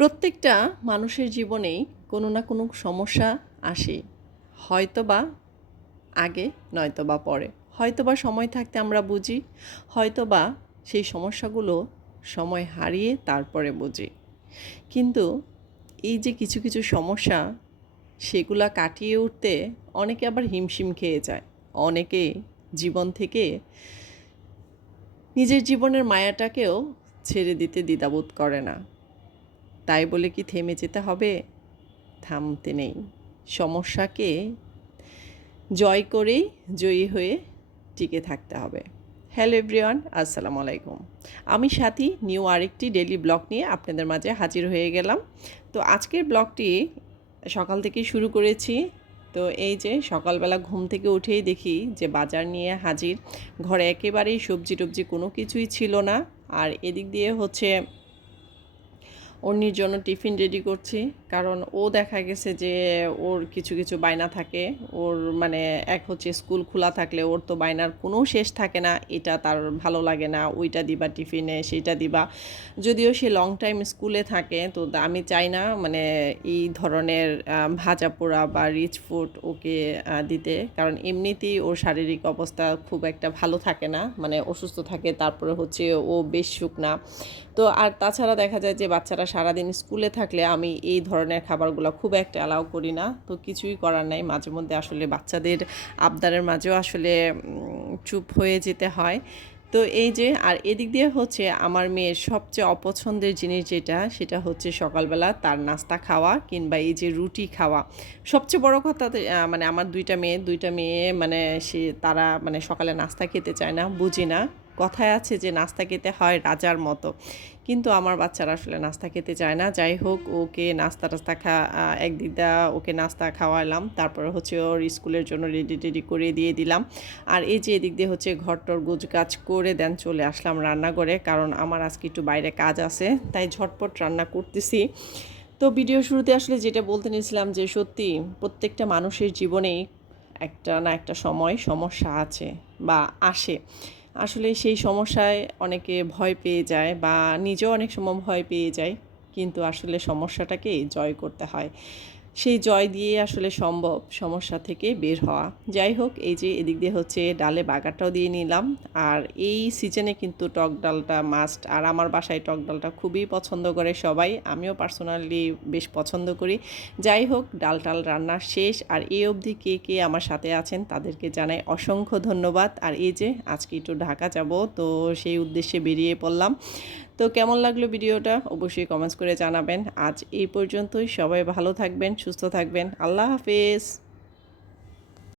প্রত্যেকটা মানুষের জীবনেই কোনো না কোনো সমস্যা আসেই। হয়তোবা আগে নয়তোবা পরে। হয়তোবা সময় থাকতে আমরা বুঝি, হয়তোবা সেই সমস্যাগুলো সময় হারিয়ে তারপরে বুঝি। কিন্তু এই যে কিছু কিছু সমস্যা, সেগুলা কাটিয়ে উঠতে অনেকে আবার হিমশিম খেয়ে যায়। অনেকে জীবন থেকে নিজের জীবনের মায়াটাকেও ছেড়ে দিতে দ্বিধাবোধ করে না। তাই বলে কি থেমে যেতে হবে? থামতে নেই। সমস্যাকে জয় করেই জয়ী হয়ে টিকে থাকতে হবে। হ্যালো এভরিওয়ান, আসসালামু আলাইকুম। আমি সাথী নিউ আরেকটি ডেইলি ব্লগ নিয়ে আপনাদের মাঝে হাজির হয়ে গেলাম। তো আজকের ব্লগটি সকাল থেকেই শুরু করেছি। তো এই যে সকালবেলা ঘুম থেকে উঠেই দেখি যে বাজার নিয়ে হাজির। ঘরে একেবারেই সবজি টবজি কোনো কিছুই ছিল না। আর এদিক দিয়ে হচ্ছে অন্যের জন্য টিফিন রেডি করছি, কারণ ও দেখা গেছে যে ওর কিছু কিছু বায়না থাকে। ওর মানে এক হচ্ছে স্কুল খোলা থাকলে ওর তো বায়নার কোনো শেষ থাকে না, এটা তার ভালো লাগে না, ওইটা দিবা টিফিনে, সেইটা দিবা। যদিও সে লং টাইম স্কুলে থাকে, তো আমি চাই না মানে এই ধরনের ভাজা পোড়া বা রিচ ফুড ওকে দিতে, কারণ এমনিতেই ওর শারীরিক অবস্থা খুব একটা ভালো থাকে না, মানে অসুস্থ থাকে, তারপরে হচ্ছে ও বেশ শুকনা। তো আর তাছাড়া দেখা যায় যে বাচ্চারা সারাদিন স্কুলে থাকলে আমি এই ধরনের খাবারগুলো খুব একটা অ্যালাউ করি না। তো কিছুই করার নাই, মাঝে মধ্যে আসলে বাচ্চাদের আবদারের মাঝেও আসলে চুপ হয়ে যেতে হয়। তো এই যে আর এদিক দিয়ে হচ্ছে আমার মেয়ের সবচেয়ে অপছন্দের জিনিস যেটা, সেটা হচ্ছে সকালবেলা তার নাস্তা খাওয়া কিংবা এই যে রুটি খাওয়া। সবচেয়ে বড় কথা মানে আমার দুইটা মেয়ে মানে তারা মানে সকালে নাস্তা খেতে চায় না, বুঝি না। কথায় আছে যে নাস্তা খেতে হয় রাজার মতো, কিন্তু আমার বাচ্চারা আসলে নাস্তা খেতে চায় না। যাই হোক, ওকে নাস্তা টাস্তা একদিক দা ওকে নাস্তা খাওয়ালাম, তারপরে হচ্ছে ওর স্কুলের জন্য রেডি টেডি করে দিয়ে দিলাম। আর এই যে এদিক দিয়ে হচ্ছে ঘরটর গোছগাছ করে দেন চলে আসলাম রান্নাঘরে, কারণ আমার আজকে একটু বাইরে কাজ আছে, তাই ঝটপট রান্না করতেছি। তো ভিডিও শুরুতে আসলে যেটা বলতে নিয়েছিলাম যে সত্যি প্রত্যেকটা মানুষের জীবনেই একটা না একটা সময় সমস্যা আছে বা আসে। আসলে সেই সমস্যায় অনেকে ভয় পেয়ে যায় বা নিজেও অনেক সময় ভয় পেয়ে যায়, কিন্তু আসলে সমস্যাটাকে জয় করতে হয়। সেই জয় দিয়ে আসলে সম্ভব সমস্যা থেকে বের হওয়া। যাই হোক, এই যে এদিক দিয়ে হচ্ছে ডালে বাগারটাও দিয়ে নিলাম। আর এই সিজনে কিন্তু টক ডালটা মাস্ট, আর আমার বাসায় টক ডালটা খুবই পছন্দ করে সবাই, আমিও পার্সোনালি বেশ পছন্দ করি। যাই হোক, ডাল টাল রান্না শেষ। আর এই অবধি কে কে আমার সাথে আছেন তাদেরকে জানাই অসংখ্য ধন্যবাদ। আর এই যে আজকে একটু ঢাকা যাব, তো সেই উদ্দেশ্যে বেরিয়ে পড়লাম। তো কেমন লাগলো ভিডিওটা অবশ্যই কমেন্টস করে জানাবেন। আজ এই পর্যন্তই, সবাই ভালো থাকবেন, সুস্থ থাকবেন। আল্লাহ হাফেজ।